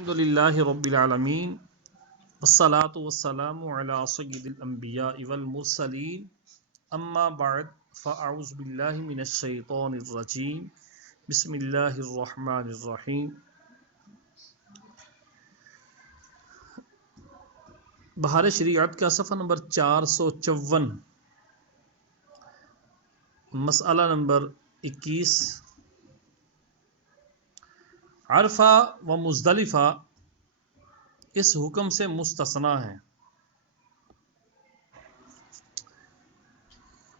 الحمدللہ رب العالمین والصلاة والسلام علی سید الانبیاء والمرسلین اما بعد فاعوذ باللہ من الشیطان الرجیم بسم اللہ الرحمن الرحیم بہار شریعت کا صفحہ نمبر 454 مسئلہ نمبر 21 عرفہ و مزدلفہ اس حکم سے مستثنا ہے۔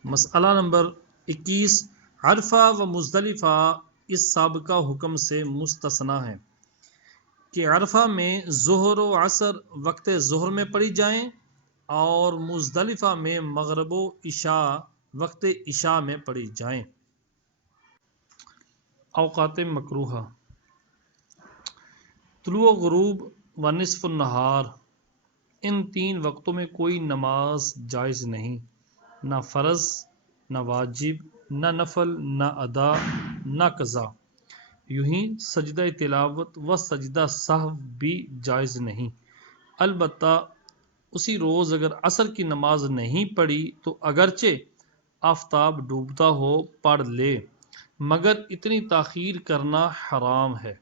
مسئلہ نمبر 21 عرفہ و مزدلفہ اس سابقہ حکم سے مستثنا ہے کہ عرفہ میں ظہر و عصر وقت ظہر میں پڑھی جائیں اور مزدلفہ میں مغرب و عشاء وقت عشاء میں پڑھی جائیں۔ اوقات مکروہہ طلوع غروب و نصف النہار، ان تین وقتوں میں کوئی نماز جائز نہیں، نہ فرض، نہ واجب، نہ نفل، نہ ادا، نہ قضا۔ یوں ہی سجدہ تلاوت و سجدہ سہو بھی جائز نہیں، البتہ اسی روز اگر عصر کی نماز نہیں پڑھی تو اگرچہ آفتاب ڈوبتا ہو پڑھ لے، مگر اتنی تاخیر کرنا حرام ہے۔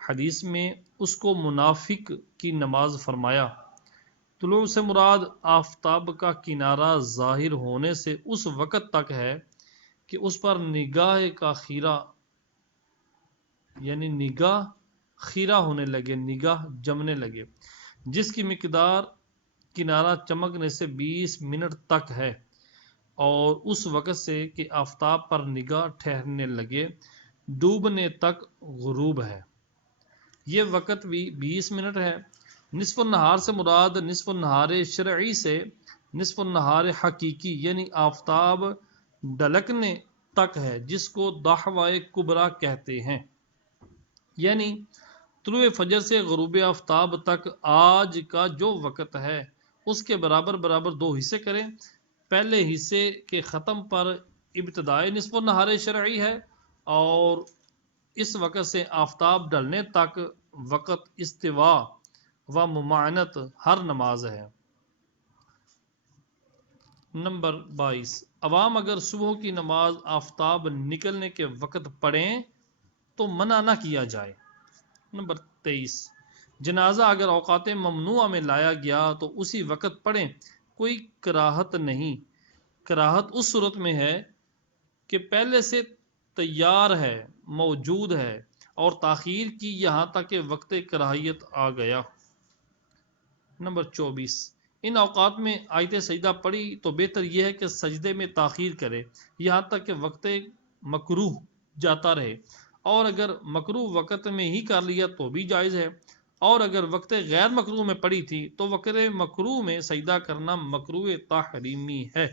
حدیث میں اس کو منافق کی نماز فرمایا۔ طلوع سے مراد آفتاب کا کنارہ ظاہر ہونے سے اس وقت تک ہے کہ اس پر نگاہ کا خیرہ یعنی نگاہ خیرہ ہونے لگے، نگاہ جمنے لگے، جس کی مقدار کنارہ چمکنے سے 20 منٹ تک ہے، اور اس وقت سے کہ آفتاب پر نگاہ ٹھہرنے لگے ڈوبنے تک غروب ہے، یہ وقت بھی 20 منٹ ہے۔ نصف النہار سے مراد نصف النہار شرعی سے نصف النہار حقیقی یعنی آفتاب ڈھلکنے تک ہے، جس کو دحوہ کبریٰ کہتے ہیں، یعنی طلوع فجر سے غروب آفتاب تک آج کا جو وقت ہے اس کے برابر برابر دو حصے کریں۔ پہلے حصے کے ختم پر ابتدائے نصف النہار شرعی ہے، اور اس وقت سے آفتاب ڈھلنے تک وقت استوا و ممانعت ہر نماز ہے۔ نمبر 22 عوام اگر صبح کی نماز آفتاب نکلنے کے وقت پڑھیں تو منع نہ کیا جائے۔ نمبر 23 جنازہ اگر اوقات ممنوعہ میں لایا گیا تو اسی وقت پڑھیں، کوئی کراہت نہیں۔ کراہت اس صورت میں ہے کہ پہلے سے تیار ہے، موجود ہے، اور تاخیر کی یہاں تک کہ وقت کراہیت آ گیا۔ نمبر 24 ان اوقات میں آیت سجدہ پڑھی تو بہتر یہ ہے کہ سجدے میں تاخیر کرے یہاں تک کہ وقت مکروہ جاتا رہے، اور اگر مکروہ وقت میں ہی کر لیا تو بھی جائز ہے، اور اگر وقت غیر مکروہ میں پڑھی تھی تو وقت مکروہ میں سجدہ کرنا مکروہ تحریمی ہے۔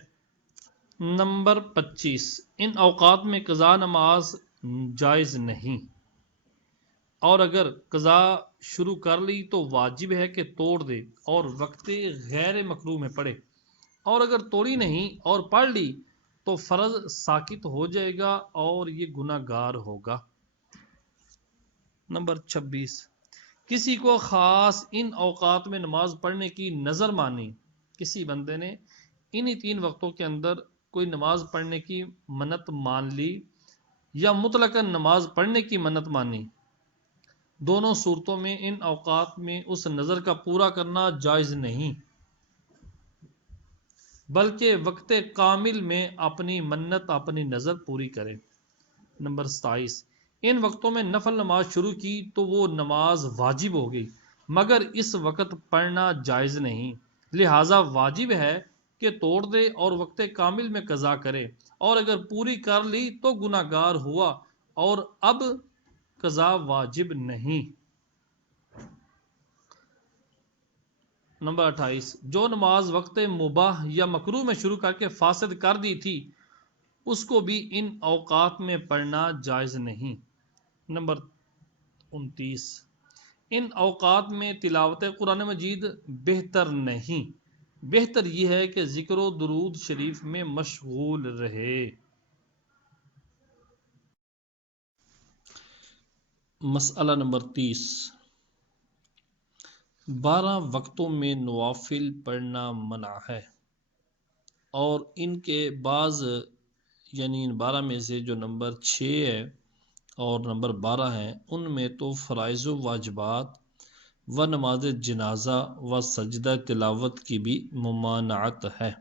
نمبر 25 ان اوقات میں قضا نماز جائز نہیں، اور اگر قضا شروع کر لی تو واجب ہے کہ توڑ دے اور وقت غیر مکروہ میں پڑھے، اور اگر توڑی نہیں اور پڑھ لی تو فرض ساقط ہو جائے گا اور یہ گناہ گار ہوگا۔ نمبر 26 کسی کو خاص ان اوقات میں نماز پڑھنے کی نظر مانی، کسی بندے نے انہی تین وقتوں کے اندر کوئی نماز پڑھنے کی منت مان لی یا مطلقاً نماز پڑھنے کی منت مانی، دونوں صورتوں میں ان اوقات میں اس نظر کا پورا کرنا جائز نہیں، بلکہ وقت کامل میں اپنی منت اپنی نظر پوری کرے۔ نمبر 27 ان وقتوں میں نفل نماز شروع کی تو وہ نماز واجب ہو گئی، مگر اس وقت پڑھنا جائز نہیں، لہٰذا واجب ہے کہ توڑ دے اور وقت کامل میں قضا کرے، اور اگر پوری کر لی تو گناہ گار ہوا اور اب قضا واجب نہیں۔ نمبر 28 جو نماز وقت مباح یا مکروہ میں شروع کر کے فاسد کر دی تھی اس کو بھی ان اوقات میں پڑھنا جائز نہیں۔ نمبر 29 ان اوقات میں تلاوت قرآن مجید بہتر نہیں، بہتر یہ ہے کہ ذکر و درود شریف میں مشغول رہے۔ مسئلہ نمبر 30 12 وقتوں میں نوافل پڑھنا منع ہے، اور ان کے بعض یعنی ان 12 میں سے جو نمبر 6 ہے اور نمبر 12 ہے ان میں تو فرائض و واجبات و نماز جنازہ و سجدہ تلاوت کی بھی ممانعت ہے،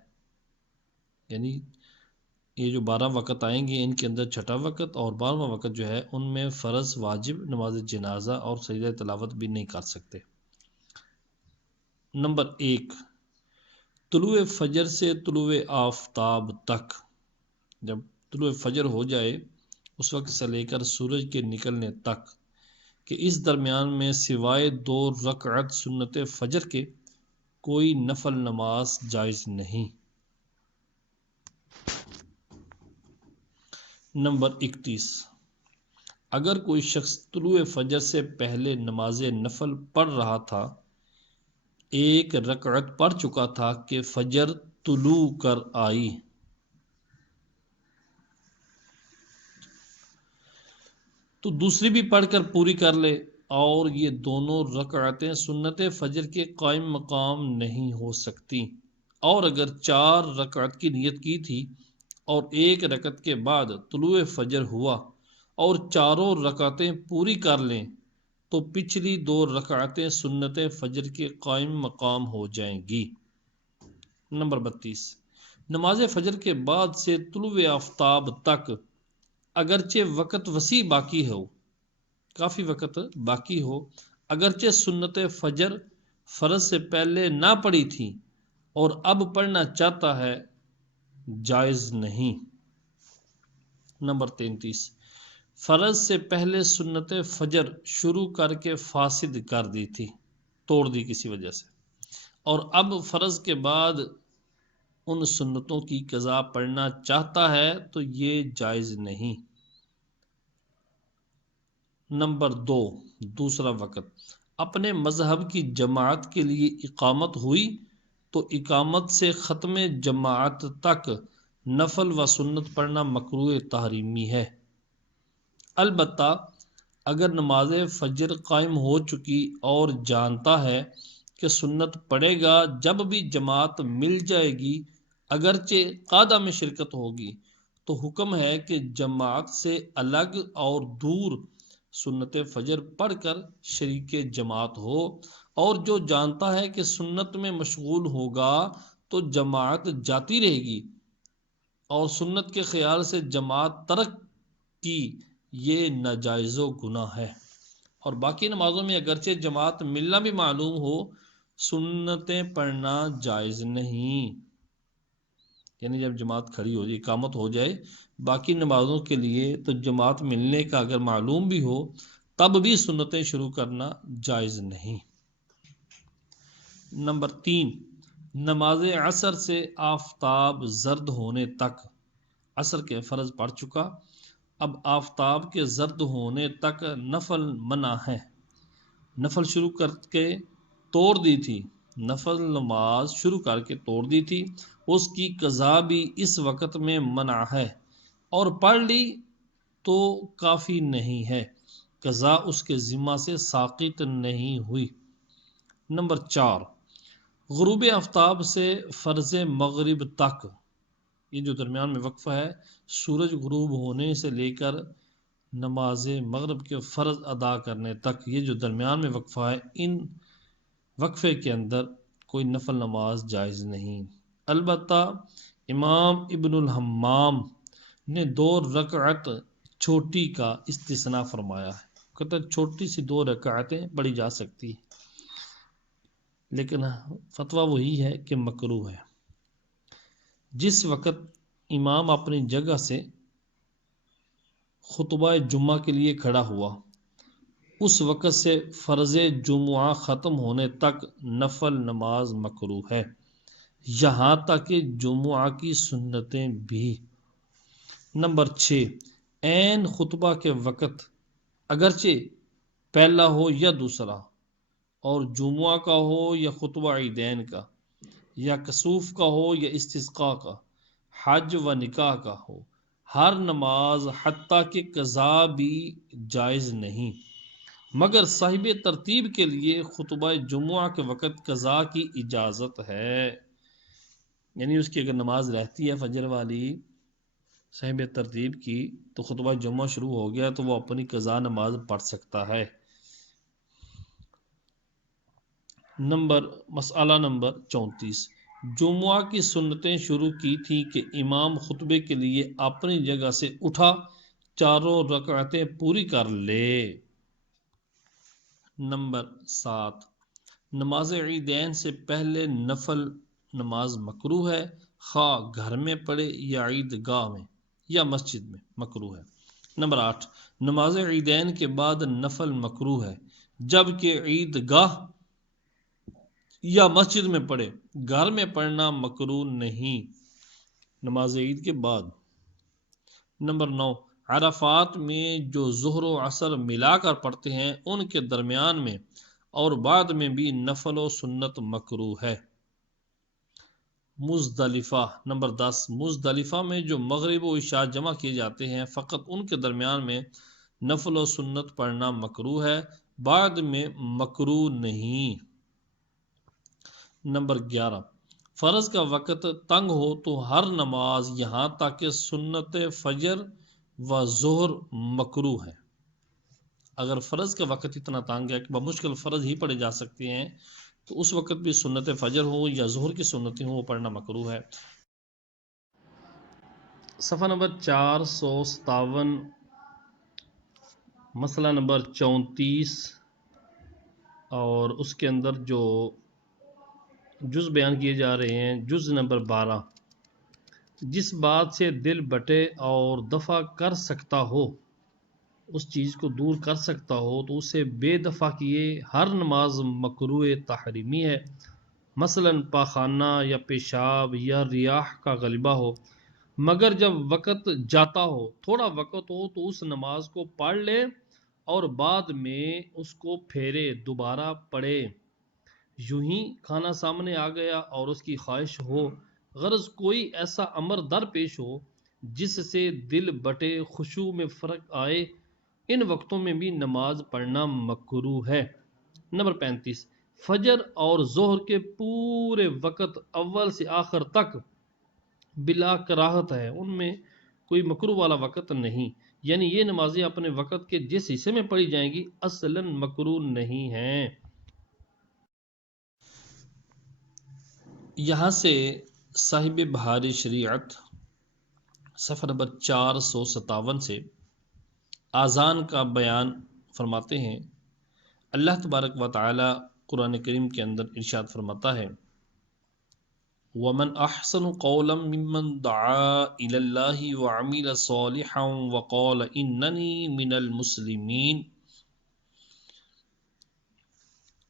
یعنی یہ جو 12 وقت آئیں گے ان کے اندر چھٹا وقت اور 12واں وقت جو ہے ان میں فرض واجب نماز جنازہ اور سجدہ تلاوت بھی نہیں کر سکتے۔ نمبر 1، طلوع فجر سے طلوع آفتاب تک، جب طلوع فجر ہو جائے اس وقت سے لے کر سورج کے نکلنے تک کہ اس درمیان میں سوائے 2 رکعت سنت فجر کے کوئی نفل نماز جائز نہیں۔ نمبر 31، اگر کوئی شخص طلوع فجر سے پہلے نماز نفل پڑھ رہا تھا، 1 رکعت پڑھ چکا تھا کہ فجر طلوع کر آئی، تو دوسری بھی پڑھ کر پوری کر لے، اور یہ دونوں رکعتیں سنت فجر کے قائم مقام نہیں ہو سکتی، اور اگر 4 رکعت کی نیت کی تھی اور 1 رکعت کے بعد طلوع فجر ہوا اور چاروں رکعتیں پوری کر لیں تو پچھلی 2 رکعتیں سنت فجر کے قائم مقام ہو جائیں گی۔ نمبر 32، نماز فجر کے بعد سے طلوع آفتاب تک اگرچہ وقت وسیع باقی ہو، کافی وقت باقی ہو، اگرچہ سنت فجر فرض سے پہلے نہ پڑھی تھی اور اب پڑھنا چاہتا ہے، جائز نہیں۔ نمبر 33، فرض سے پہلے سنت فجر شروع کر کے فاسد کر دی تھی، توڑ دی کسی وجہ سے، اور اب فرض کے بعد ان سنتوں کی قضا پڑھنا چاہتا ہے تو یہ جائز نہیں۔ نمبر 2، دوسرا وقت، اپنے مذہب کی جماعت کے لیے اقامت ہوئی تو اقامت سے ختم جماعت تک نفل و سنت پڑھنا مکروہ تحریمی ہے، البتہ اگر نماز فجر قائم ہو چکی اور جانتا ہے کہ سنت پڑھے گا جب بھی جماعت مل جائے گی اگرچہ قعدہ میں شرکت ہوگی، تو حکم ہے کہ جماعت سے الگ اور دور سنت فجر پڑھ کر شریک جماعت ہو، اور جو جانتا ہے کہ سنت میں مشغول ہوگا تو جماعت جاتی رہے گی اور سنت کے خیال سے جماعت ترک کی، یہ ناجائز و گناہ ہے، اور باقی نمازوں میں اگرچہ جماعت ملنا بھی معلوم ہو سنتیں پڑھنا جائز نہیں، یعنی جب جماعت کھڑی ہو جائے اقامت ہو جائے باقی نمازوں کے لیے تو جماعت ملنے کا اگر معلوم بھی ہو تب بھی سنتیں شروع کرنا جائز نہیں۔ نمبر 3، نماز عصر سے آفتاب زرد ہونے تک، عصر کے فرض پڑھ چکا، اب آفتاب کے زرد ہونے تک نفل منع ہے، نفل شروع کر کے توڑ دی تھی، نفل نماز شروع کر کے توڑ دی تھی، اس کی قضا بھی اس وقت میں منع ہے، اور پڑھ لی تو کافی نہیں ہے، قضا اس کے ذمہ سے ساقط نہیں ہوئی۔ نمبر 4، غروب آفتاب سے فرض مغرب تک، یہ جو درمیان میں وقفہ ہے سورج غروب ہونے سے لے کر نماز مغرب کے فرض ادا کرنے تک، یہ جو درمیان میں وقفہ ہے ان وقفے کے اندر کوئی نفل نماز جائز نہیں، البتہ امام ابن الحمام نے 2 رکعت چھوٹی کا استثناء فرمایا ہے، کہتا ہے چھوٹی سی 2 رکعتیں پڑھی جا سکتی، لیکن فتویٰ وہی ہے کہ مکروہ ہے۔ جس وقت امام اپنی جگہ سے خطبہ جمعہ کے لیے کھڑا ہوا اس وقت سے فرض جمعہ ختم ہونے تک نفل نماز مکروہ ہے، یہاں تک کہ جمعہ کی سنتیں بھی۔ نمبر 6، عین خطبہ کے وقت اگرچہ پہلا ہو یا دوسرا، اور جمعہ کا ہو یا خطبہ عیدین کا، یا کسوف کا ہو یا استسقاء کا، حج و نکاح کا ہو، ہر نماز حتیٰ کہ قضا بھی جائز نہیں، مگر صاحب ترتیب کے لیے خطبہ جمعہ کے وقت قضا کی اجازت ہے، یعنی اس کی اگر نماز رہتی ہے فجر والی صاحب ترتیب کی تو خطبہ جمعہ شروع ہو گیا تو وہ اپنی قضا نماز پڑھ سکتا ہے۔ مسئلہ نمبر 34، جمعہ کی سنتیں شروع کی تھی کہ امام خطبے کے لیے اپنی جگہ سے اٹھا چاروں رکعتیں پوری کر لے۔ نمبر 7، نماز عیدین سے پہلے نفل نماز مکروہ ہے، خواہ گھر میں پڑھے یا عیدگاہ میں یا مسجد میں مکروہ ہے۔ نمبر 8، نماز عیدین کے بعد نفل مکروہ ہے جبکہ عیدگاہ یا مسجد میں پڑھے، گھر میں پڑھنا مکروہ نہیں نماز عید کے بعد۔ نمبر 9، عرفات میں جو ظہر و عصر ملا کر پڑھتے ہیں ان کے درمیان میں اور بعد میں بھی نفل و سنت مکروہ ہے۔ مزدلفہ، نمبر 10، مزدلفہ میں جو مغرب و عشاء جمع کیے جاتے ہیں فقط ان کے درمیان میں نفل و سنت پڑھنا مکروہ ہے، بعد میں مکروہ نہیں۔ نمبر 11، فرض کا وقت تنگ ہو تو ہر نماز یہاں تک کہ سنت فجر و ظہر مکروہ ہے۔ اگر فرض کا وقت اتنا تنگ ہے کہ بمشکل فرض ہی پڑھے جا سکتے ہیں تو اس وقت بھی سنت فجر ہو یا ظہر کی سنتیں ہوں وہ پڑھنا مکروہ ہے۔ صفحہ نمبر 457، مسئلہ نمبر 34 اور اس کے اندر جو جز بیان کیے جا رہے ہیں، جز نمبر 12، جس بات سے دل بٹے اور دفع کر سکتا ہو، اس چیز کو دور کر سکتا ہو تو اسے بے دفع کیے ہر نماز مکروہ تحریمی ہے، مثلا پاخانہ یا پیشاب یا ریاح کا غلبہ ہو، مگر جب وقت جاتا ہو، تھوڑا وقت ہو تو اس نماز کو پڑھ لے اور بعد میں اس کو پھیرے، دوبارہ پڑھے۔ یوں ہی کھانا سامنے آ گیا اور اس کی خواہش ہو، غرض کوئی ایسا امر درپیش ہو جس سے دل بٹے، خشوع میں فرق آئے، ان وقتوں میں بھی نماز پڑھنا مکروہ ہے۔ نمبر 35، فجر اور ظہر کے پورے وقت اول سے آخر تک بلا کراہت ہے، ان میں کوئی مکروہ والا وقت نہیں، یعنی یہ نمازیں اپنے وقت کے جس حصے میں پڑھی جائیں گی اصلاً مکروہ نہیں ہیں۔ یہاں سے صاحب بہار شریعت صفحہ نمبر 457 سے آذان کا بیان فرماتے ہیں۔ اللہ تبارک و تعالی قرآن کریم کے اندر ارشاد فرماتا ہے، وَمَنْ أَحْسَنُ قَوْلًا مِّمَّنْ دَعَا إِلَى اللَّهِ وَعَمِلَ صَالِحًا وَقَالَ إِنَّنِي مِنَ الْمُسْلِمِينَ،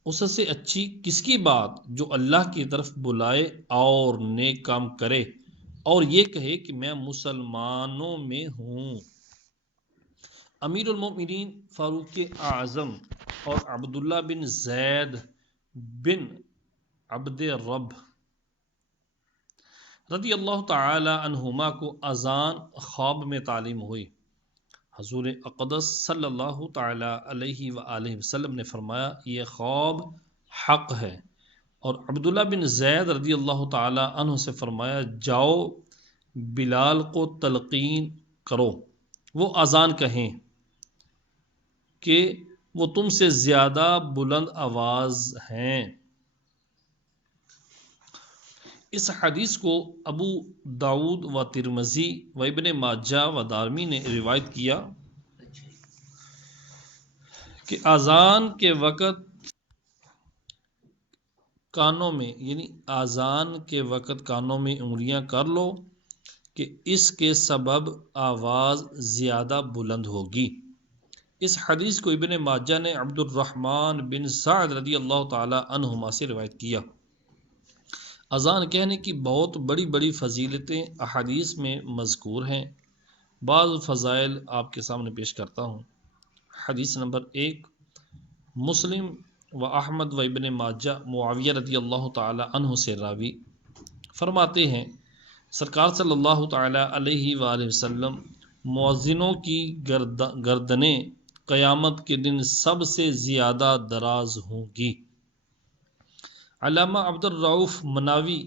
اس سے اچھی کس کی بات جو اللہ کی طرف بلائے اور نیک کام کرے اور یہ کہے کہ میں مسلمانوں میں ہوں۔ امیر المومنین فاروق اعظم اور عبداللہ بن زید بن عبد رب رضی اللہ تعالی عنہما کو اذان خواب میں تعلیم ہوئی۔ حضور اقدس صلی اللہ تعالی علیہ وآلہ وسلم نے فرمایا یہ خواب حق ہے، اور عبداللہ بن زید رضی اللہ تعالی عنہ سے فرمایا جاؤ بلال کو تلقین کرو، وہ اذان کہیں کہ وہ تم سے زیادہ بلند آواز ہیں۔ اس حدیث کو ابو داؤد و ترمذی و ابن ماجہ و دارمی نے روایت کیا کہ اذان کے وقت کانوں میں، یعنی اذان کے وقت کانوں میں انگلیاں کر لو کہ اس کے سبب آواز زیادہ بلند ہوگی۔ اس حدیث کو ابن ماجہ نے عبد الرحمن بن سعد رضی اللہ تعالی عنہما سے روایت کیا۔ اذان کہنے کی بہت بڑی بڑی فضیلتیں احادیث میں مذکور ہیں، بعض فضائل آپ کے سامنے پیش کرتا ہوں۔ حدیث نمبر 1، مسلم و احمد و ابن ماجہ معاویہ رضی اللہ تعالی عنہ سے راوی فرماتے ہیں سرکار صلی اللہ تعالی علیہ وآلہ وسلم مؤذنوں کی گردنیں قیامت کے دن سب سے زیادہ دراز ہوں گی۔ علامہ عبد الرؤف مناوی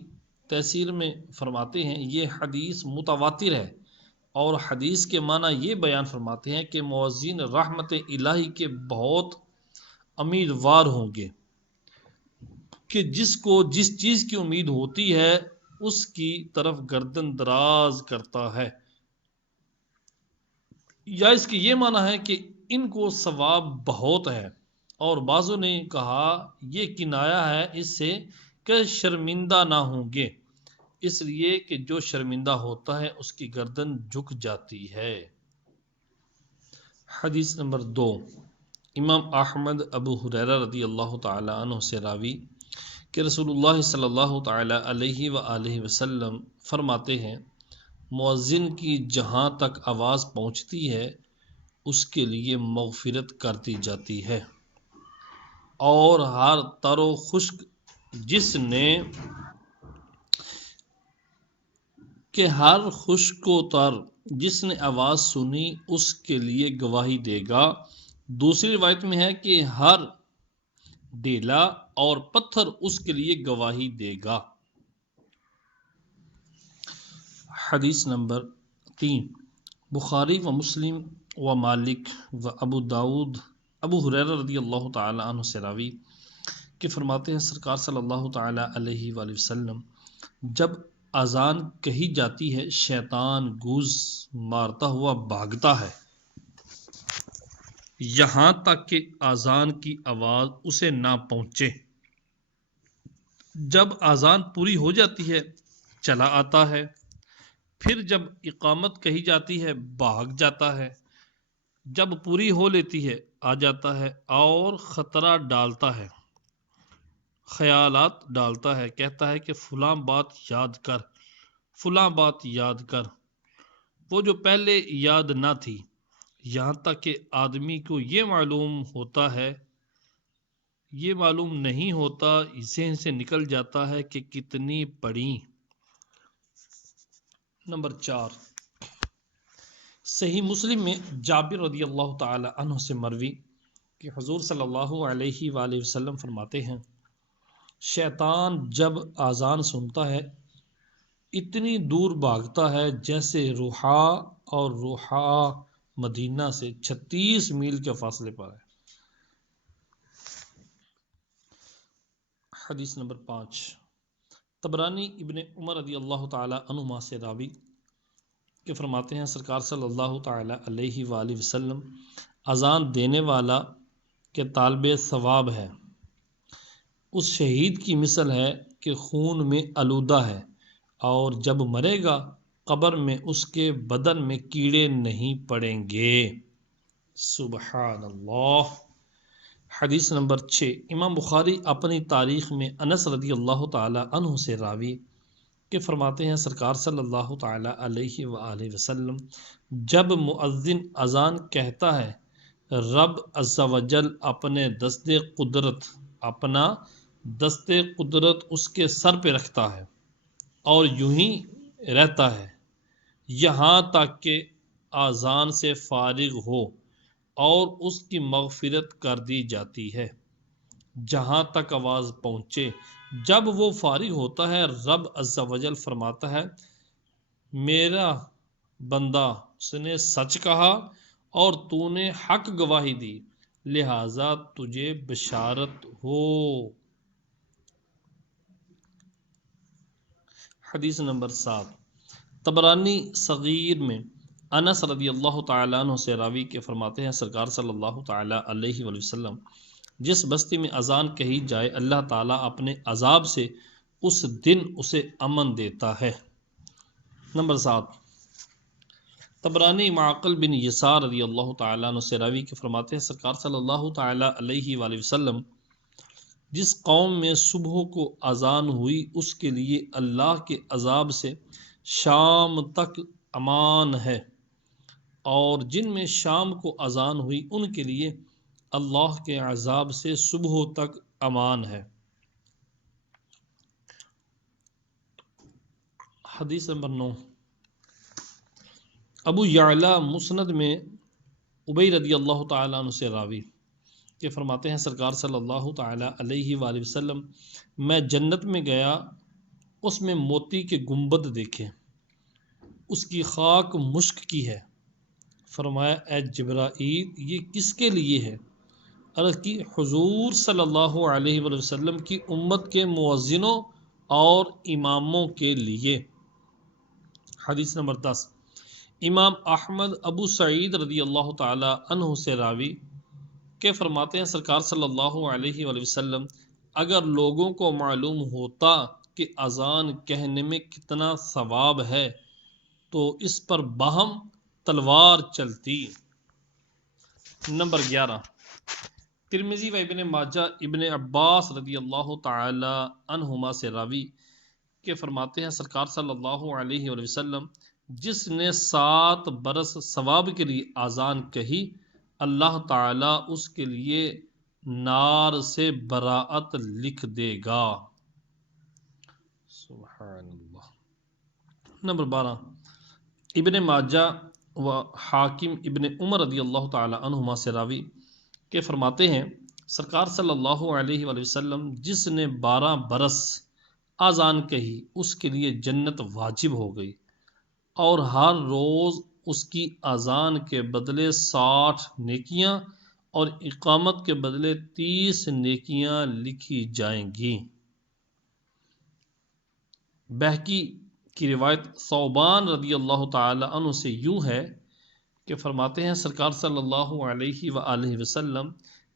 تفسیر میں فرماتے ہیں یہ حدیث متواتر ہے، اور حدیث کے معنی یہ بیان فرماتے ہیں کہ مؤذن رحمت الہی کے بہت امیدوار ہوں گے کہ جس کو جس چیز کی امید ہوتی ہے اس کی طرف گردن دراز کرتا ہے، یا اس کے یہ معنی ہے کہ ان کو ثواب بہت ہے، اور بعضوں نے کہا یہ کنایا ہے اس سے کہ شرمندہ نہ ہوں گے، اس لیے کہ جو شرمندہ ہوتا ہے اس کی گردن جھک جاتی ہے۔ حدیث نمبر 2، امام احمد ابو ہریرہ رضی اللہ تعالی عنہ سے راوی کہ رسول اللہ صلی اللہ تعالی علیہ وآلہ وسلم فرماتے ہیں مؤذن کی جہاں تک آواز پہنچتی ہے اس کے لیے مغفرت کر دی جاتی ہے، اور ہر تر و خشک ہر خشک و تر جس نے آواز سنی اس کے لیے گواہی دے گا۔ دوسری روایت میں ہے کہ ہر ڈیلا اور پتھر اس کے لیے گواہی دے گا۔ حدیث نمبر 3، بخاری و مسلم و مالک و ابو داود ابو ہریرہ رضی اللہ تعالی عنہ سے راوی کہ فرماتے ہیں سرکار صلی اللہ تعالی علیہ وآلہ وسلم جب اذان کہی جاتی ہے شیطان گوز مارتا ہوا بھاگتا ہے یہاں تک کہ اذان کی آواز اسے نہ پہنچے، جب اذان پوری ہو جاتی ہے چلا آتا ہے، پھر جب اقامت کہی جاتی ہے بھاگ جاتا ہے، جب پوری ہو لیتی ہے آ جاتا ہے اور خطرہ ڈالتا ہے، خیالات ڈالتا ہے، کہتا ہے کہ فلاں بات یاد کر، فلاں بات یاد کر، وہ جو پہلے یاد نہ تھی، یہاں تک کہ آدمی کو یہ معلوم نہیں ہوتا، ذہن سے نکل جاتا ہے کہ کتنی پڑھی۔ نمبر 4، صحیح مسلم میں جابر رضی اللہ تعالی عنہ سے مروی کہ حضور صلی اللہ علیہ وآلہ وسلم فرماتے ہیں شیطان جب اذان سنتا ہے اتنی دور بھاگتا ہے جیسے روحا، اور روحا مدینہ سے 36 میل کے فاصلے پر ہے۔ حدیث نمبر 5، طبرانی ابن عمر رضی اللہ تعالی عنہما سے راوی کہ فرماتے ہیں سرکار صلی اللہ تعالی علیہ وآلہ وسلم اذان دینے والا کے طالب ثواب ہے، اس شہید کی مثل ہے کہ خون میں آلودہ ہے، اور جب مرے گا قبر میں اس کے بدن میں کیڑے نہیں پڑیں گے۔ سبحان اللہ۔ حدیث نمبر 6، امام بخاری اپنی تاریخ میں انس رضی اللہ تعالی عنہ سے راوی کہ فرماتے ہیں سرکار صلی اللہ تعالی علیہ وآلہ وسلم جب مؤذن اذان کہتا ہے رب عز و جل اپنا دست قدرت اس کے سر پہ رکھتا ہے اور یوں ہی رہتا ہے یہاں تک کہ اذان سے فارغ ہو اور اس کی مغفرت کر دی جاتی ہے جہاں تک آواز پہنچے۔ جب وہ فارغ ہوتا ہے رب عز و جل فرماتا ہے میرا بندہ اس نے سچ کہا اور تو نے حق گواہی دی لہذا تجھے بشارت ہو۔ حدیث نمبر 7، طبرانی صغیر میں انس رضی اللہ تعالیٰ عنہ سے راوی کے فرماتے ہیں سرکار صلی اللہ تعالیٰ علیہ وآلہ وسلم جس بستی میں اذان کہی جائے اللہ تعالیٰ اپنے عذاب سے اس دن اسے امن دیتا ہے۔ نمبر 7، طبرانی معقل بن یسار رضی اللہ تعالیٰ عنہ سے راوی کے فرماتے ہیں سرکار صلی اللہ تعالیٰ علیہ وآلہ وسلم جس قوم میں صبح کو اذان ہوئی اس کے لیے اللہ کے عذاب سے شام تک امان ہے، اور جن میں شام کو اذان ہوئی ان کے لیے اللہ کے عذاب سے صبح تک امان ہے۔ حدیث نمبر 9، ابو یعلا مسند میں ابی رضی اللہ تعالیٰ عنہ سے راوی کہ فرماتے ہیں سرکار صلی اللہ تعالیٰ علیہ وآلہ وسلم میں جنت میں گیا، اس میں موتی کے گنبد دیکھے، اس کی خاک مشک کی ہے۔ فرمایا اے جبرائیل یہ کس کے لیے ہے؟ عرض کی حضور صلی اللہ علیہ وآلہ وسلم کی امت کے مؤذنوں اور اماموں کے لیے۔ حدیث نمبر 10، امام احمد ابو سعید رضی اللہ تعالی عنہ سے راوی کہ فرماتے ہیں سرکار صلی اللہ علیہ وآلہ وسلم اگر لوگوں کو معلوم ہوتا کہ اذان کہنے میں کتنا ثواب ہے تو اس پر باہم تلوار چلتی۔ نمبر 11، ترمذی و ابن ماجہ ابن عباس رضی اللہ تعالی عنہما سے راوی کہ فرماتے ہیں سرکار صلی اللہ علیہ وآلہ وسلم جس نے 7 برس ثواب کے لیے اذان کہی اللہ تعالیٰ اس کے لیے نار سے براءت لکھ دے گا۔ سبحان اللہ۔ نمبر 12، ابن ماجہ و حاکم ابن عمر رضی اللہ تعالی عنہما سے راوی کہ فرماتے ہیں سرکار صلی اللہ علیہ وآلہ وسلم جس نے 12 برس اذان کہی اس کے لیے جنت واجب ہو گئی اور ہر روز اس کی اذان کے بدلے 60 نیکیاں اور اقامت کے بدلے 30 نیکیاں لکھی جائیں گی۔ بہقی کی روایت ثوبان رضی اللہ تعالی عنہ سے یوں ہے کہ فرماتے ہیں سرکار صلی اللہ علیہ وآلہ وسلم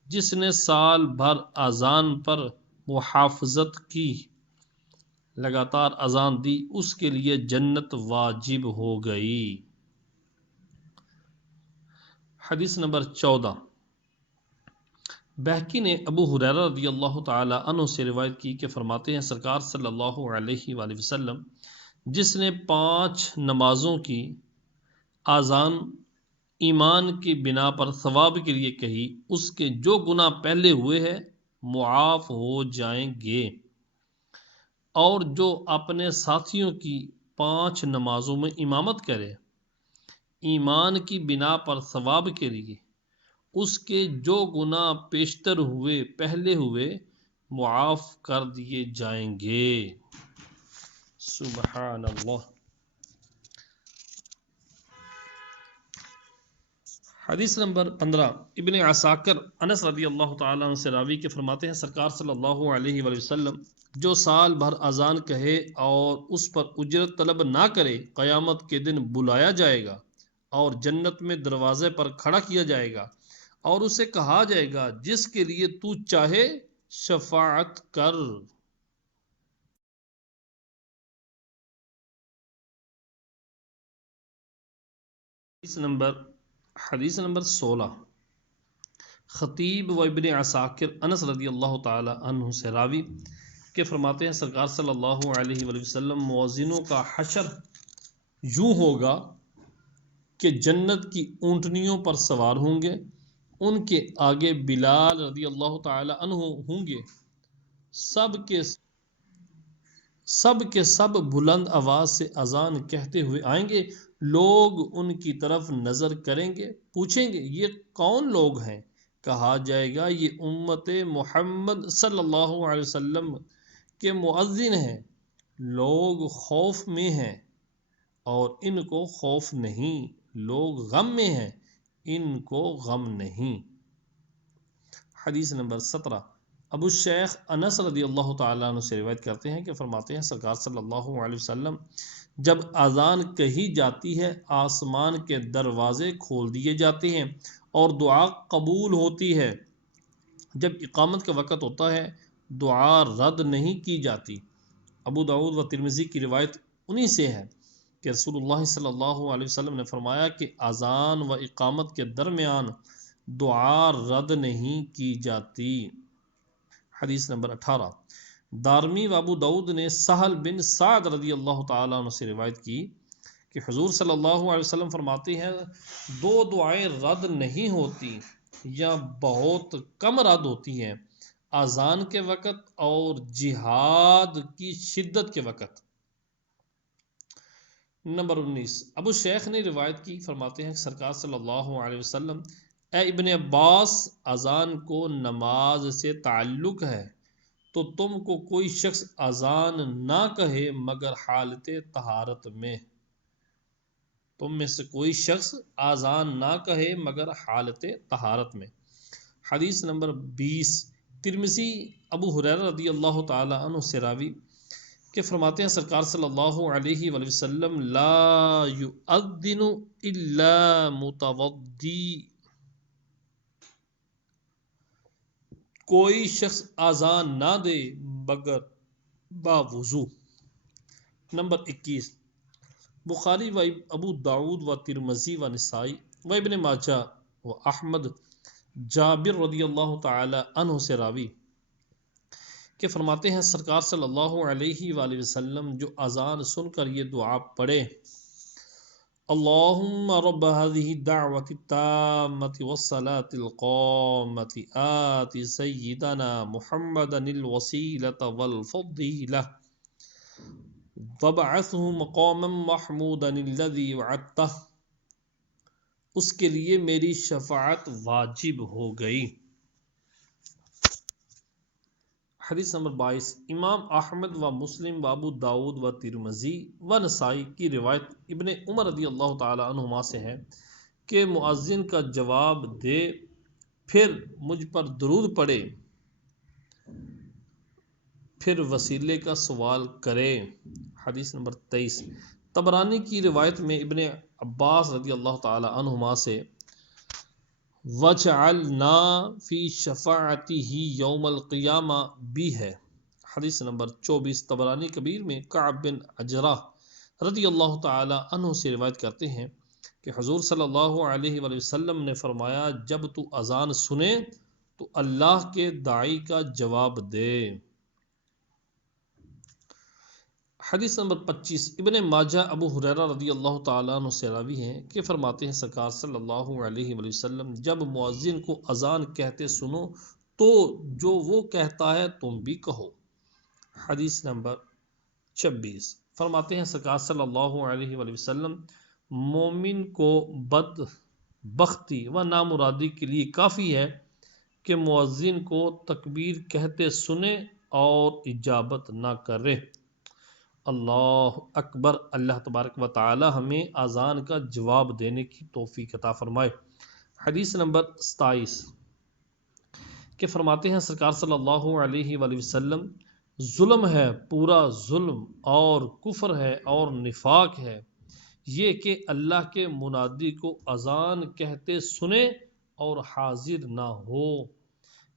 جس نے سال بھر اذان پر محافظت کی، لگاتار اذان دی، اس کے لیے جنت واجب ہو گئی۔ حدیث نمبر 14، بہقی نے ابو ہریرہ رضی اللہ تعالی عنہ سے روایت کی کہ فرماتے ہیں سرکار صلی اللہ علیہ وآلہ وسلم جس نے 5 نمازوں کی اذان ایمان کی بنا پر ثواب کے لیے کہی اس کے جو گناہ پہلے ہوئے ہیں معاف ہو جائیں گے، اور جو اپنے ساتھیوں کی 5 نمازوں میں امامت کرے ایمان کی بنا پر ثواب کے لیے اس کے جو گناہ پیشتر ہوئے پہلے ہوئے معاف کر دیے جائیں گے۔ سبحان اللہ۔ حدیث نمبر 15، ابن عساکر انس رضی اللہ تعالیٰ عنہ سے راوی کے فرماتے ہیں سرکار صلی اللہ علیہ وآلہ وسلم جو سال بھر اذان کہے اور اس پر اجرت طلب نہ کرے قیامت کے دن بلایا جائے گا اور جنت میں دروازے پر کھڑا کیا جائے گا اور اسے کہا جائے گا جس کے لیے تو چاہے شفاعت کر۔ حدیث نمبر 16، خطیب و ابن عساکر انس رضی اللہ تعالی عنہ سے راوی کہ فرماتے ہیں سرکار صلی اللہ علیہ وآلہ وسلم مؤذنوں کا حشر یوں ہوگا کہ جنت کی اونٹنیوں پر سوار ہوں گے، ان کے آگے بلال رضی اللہ تعالی عنہ ہوں گے، سب کے سب بلند آواز سے اذان کہتے ہوئے آئیں گے، لوگ ان کی طرف نظر کریں گے، پوچھیں گے یہ کون لوگ ہیں؟ کہا جائے گا یہ امت محمد صلی اللہ علیہ وسلم کے مؤذن ہیں، لوگ خوف میں ہیں اور ان کو خوف نہیں، لوگ غم میں ہیں ان کو غم نہیں۔ حدیث نمبر 17، ابو شیخ انس رضی اللہ تعالیٰ عنہ سے روایت کرتے ہیں کہ فرماتے ہیں سرکار صلی اللہ علیہ وسلم جب اذان کہی جاتی ہے آسمان کے دروازے کھول دیے جاتے ہیں اور دعا قبول ہوتی ہے، جب اقامت کا وقت ہوتا ہے دعا رد نہیں کی جاتی۔ ابو داؤد و ترمذی کی روایت انہی سے ہے کہ رسول اللہ صلی اللہ علیہ وسلم نے فرمایا کہ اذان و اقامت کے درمیان دعا رد نہیں کی جاتی۔ حدیث نمبر 18، دارمی و ابو داؤد نے سہل بن سعد رضی اللہ تعالیٰ عنہ سے روایت کی کہ حضور صلی اللہ علیہ وسلم فرماتے ہیں 2 دعائیں رد نہیں ہوتی یا بہت کم رد ہوتی ہیں، اذان کے وقت اور جہاد کی شدت کے وقت۔ نمبر 19 ابو شیخ نے روایت کی، فرماتے ہیں کہ سرکار صلی اللہ علیہ وسلم، اے ابن عباس، اذان کو نماز سے تعلق ہے تو تم کو کوئی شخص اذان نہ کہے مگر حالت طہارت میں، تم میں سے کوئی شخص اذان نہ کہے مگر حالت طہارت میں۔ حدیث نمبر 20 ترمذی ابو ہریرہ رضی اللہ تعالی عنہ سے راوی کہ فرماتے ہیں سرکار صلی اللہ علیہ وآلہ وسلم، لا یؤذن الا متوضی، کوئی شخص اذان نہ دے مگر باوضو۔ نمبر 21 بخاری و ابو داود و ترمذی و نسائی و ابن ماجہ و احمد، جابر رضی اللہ تعالی عنہ سے راوی کہ فرماتے ہیں سرکار صلی اللہ علیہ وآلہ وسلم جو اذان سن کر یہ دعا پڑھے، اللہم رب هذه الدعوة التامة والصلاة القامة آت سیدنا محمدا الوسیلة والفضیلة وابعثه مقاما محمودا الذي وعدته، اس کے لیے میری شفاعت واجب ہو گئی۔ حدیث نمبر 22 امام احمد و مسلم و ابو داود و ترمذی و نسائی کی روایت ابن عمر رضی اللہ تعالی عنہما سے ہے کہ مؤذن کا جواب دے پھر مجھ پر درود پڑھے پھر وسیلے کا سوال کرے۔ حدیث نمبر 23 طبرانی کی روایت میں ابن عباس رضی اللہ تعالی عنہما سے وجعلنا فی شفاعتہ یوم القیامہ بھی ہے۔ حدیث نمبر 24 طبرانی کبیر میں کعب بن عجرہ رضی اللہ تعالی عنہ سے روایت کرتے ہیں کہ حضور صلی اللہ علیہ وآلہ وسلم نے فرمایا، جب تو اذان سنے تو اللہ کے داعی کا جواب دے۔ حدیث نمبر 25 ابن ماجہ ابو ہریرہ رضی اللہ تعالیٰ عنہ سے راوی ہیں کہ فرماتے ہیں سرکار صلی اللہ علیہ وآلہ وسلم، جب مؤذن کو اذان کہتے سنو تو جو وہ کہتا ہے تم بھی کہو۔ حدیث نمبر 26 فرماتے ہیں سرکار صلی اللہ علیہ وآلہ وسلم، مومن کو بدبختی و نامرادی کے لیے کافی ہے کہ مؤذن کو تکبیر کہتے سنے اور اجابت نہ کرے۔ اللہ اکبر۔ اللہ تبارک و تعالی ہمیں اذان کا جواب دینے کی توفیق عطا فرمائے۔ حدیث نمبر 27 کہ فرماتے ہیں سرکار صلی اللہ علیہ وآلہ وسلم، ظلم ہے، پورا ظلم اور کفر ہے اور نفاق ہے یہ کہ اللہ کے منادی کو اذان کہتے سنے اور حاضر نہ ہو۔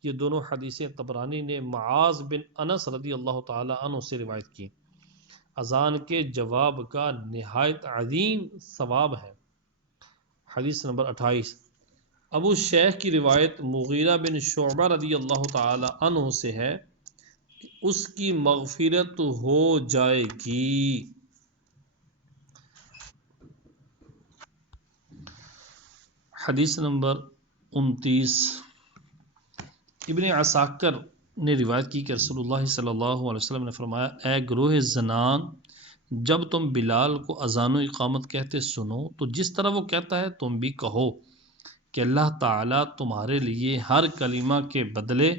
یہ دونوں حدیثیں طبرانی نے معاذ بن انس رضی اللہ تعالی عنہ سے روایت کی۔ اذان کے جواب کا نہایت عظیم ثواب ہے۔ حدیث نمبر 28 ابو شیخ کی روایت مغیرہ بن شعبہ رضی اللہ تعالی عنہ سے ہے کہ اس کی مغفرت ہو جائے گی۔ حدیث نمبر 29 ابن عساکر نے روایت کی کہ رسول اللہ صلی اللہ علیہ وسلم نے فرمایا، اے گروہ زنان، جب تم بلال کو اذان و اقامت کہتے سنو تو جس طرح وہ کہتا ہے تم بھی کہو کہ اللہ تعالیٰ تمہارے لیے ہر کلمہ کے بدلے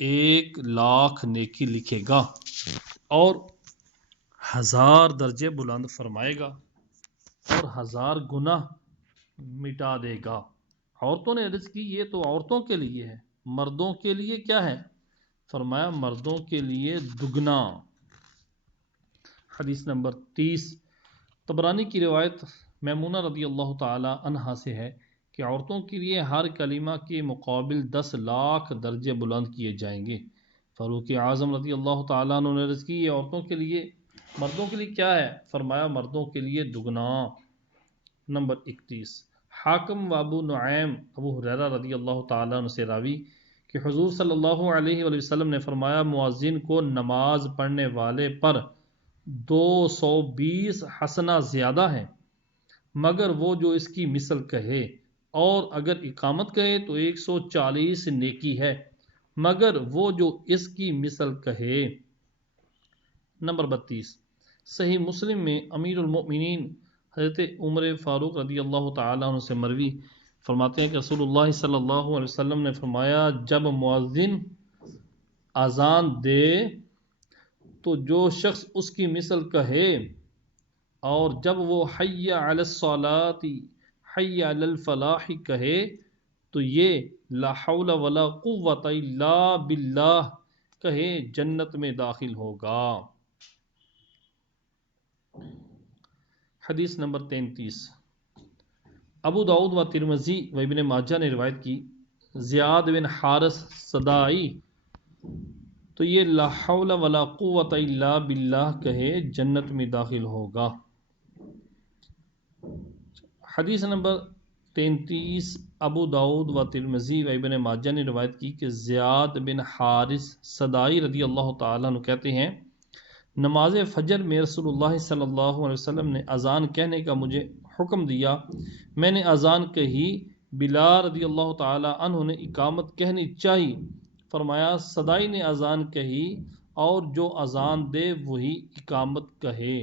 1,00,000 نیکی لکھے گا اور 1000 درجے بلند فرمائے گا اور 1000 گناہ مٹا دے گا۔ عورتوں نے عرض کی، یہ تو عورتوں کے لیے ہے، مردوں کے لیے کیا ہے؟ فرمایا، مردوں کے لیے دگنا۔ حدیث نمبر 30 طبرانی کی روایت میمونہ رضی اللہ تعالی عنہا سے ہے کہ عورتوں کے لیے ہر کلمہ کے مقابل 10,00,000 درجے بلند کیے جائیں گے۔ فاروق اعظم رضی اللہ تعالیٰ عنہ نے عرض کی، یہ عورتوں کے لیے، مردوں کے لیے کیا ہے؟ فرمایا، مردوں کے لیے دگنا۔ نمبر 31 حاکم و ابو نعیم ابو ہریرہ رضی اللہ تعالیٰ عنہ سے راوی کہ حضور صلی اللہ علیہ وآلہ وسلم نے فرمایا، مؤذن کو نماز پڑھنے والے پر 220 حسنہ زیادہ ہیں مگر وہ جو اس کی مثل کہے، اور اگر اقامت کہے تو 140 نیکی ہے مگر وہ جو اس کی مثل کہے۔ نمبر 32 صحیح مسلم میں امیر المؤمنین حضرت عمر فاروق رضی اللہ تعالیٰ عنہ سے مروی فرماتے ہیں کہ رسول اللہ صلی اللہ علیہ وسلم نے فرمایا جب مؤذن اذان دے تو جو شخص اس کی مثل کہے اور جب وہ حی علی الصلاۃ حی علی الفلاح کہے تو یہ لا حول ولا قوت الا باللہ کہے جنت میں داخل ہوگا۔ حدیث نمبر 33 ابو داؤد و ترمذی و ابن ماجہ نے روایت کی زیاد بن حارث صدائی تو یہ لا حول ولا قوت الا باللہ کہے جنت میں داخل ہوگا۔ حدیث نمبر 33 ابو داؤد و ترمذی و ابن ماجہ نے روایت کی کہ زیاد بن حارث صدائی رضی اللہ تعالیٰ عنہ کہتے ہیں نماز فجر میں رسول اللہ صلی اللہ علیہ وسلم نے اذان کہنے کا مجھے حکم دیا، میں نے اذان کہی، بلال رضی اللہ تعالیٰ عنہ نے اقامت کہنی چاہی، فرمایا صدائی نے اذان کہی اور جو اذان دے وہی اقامت کہے۔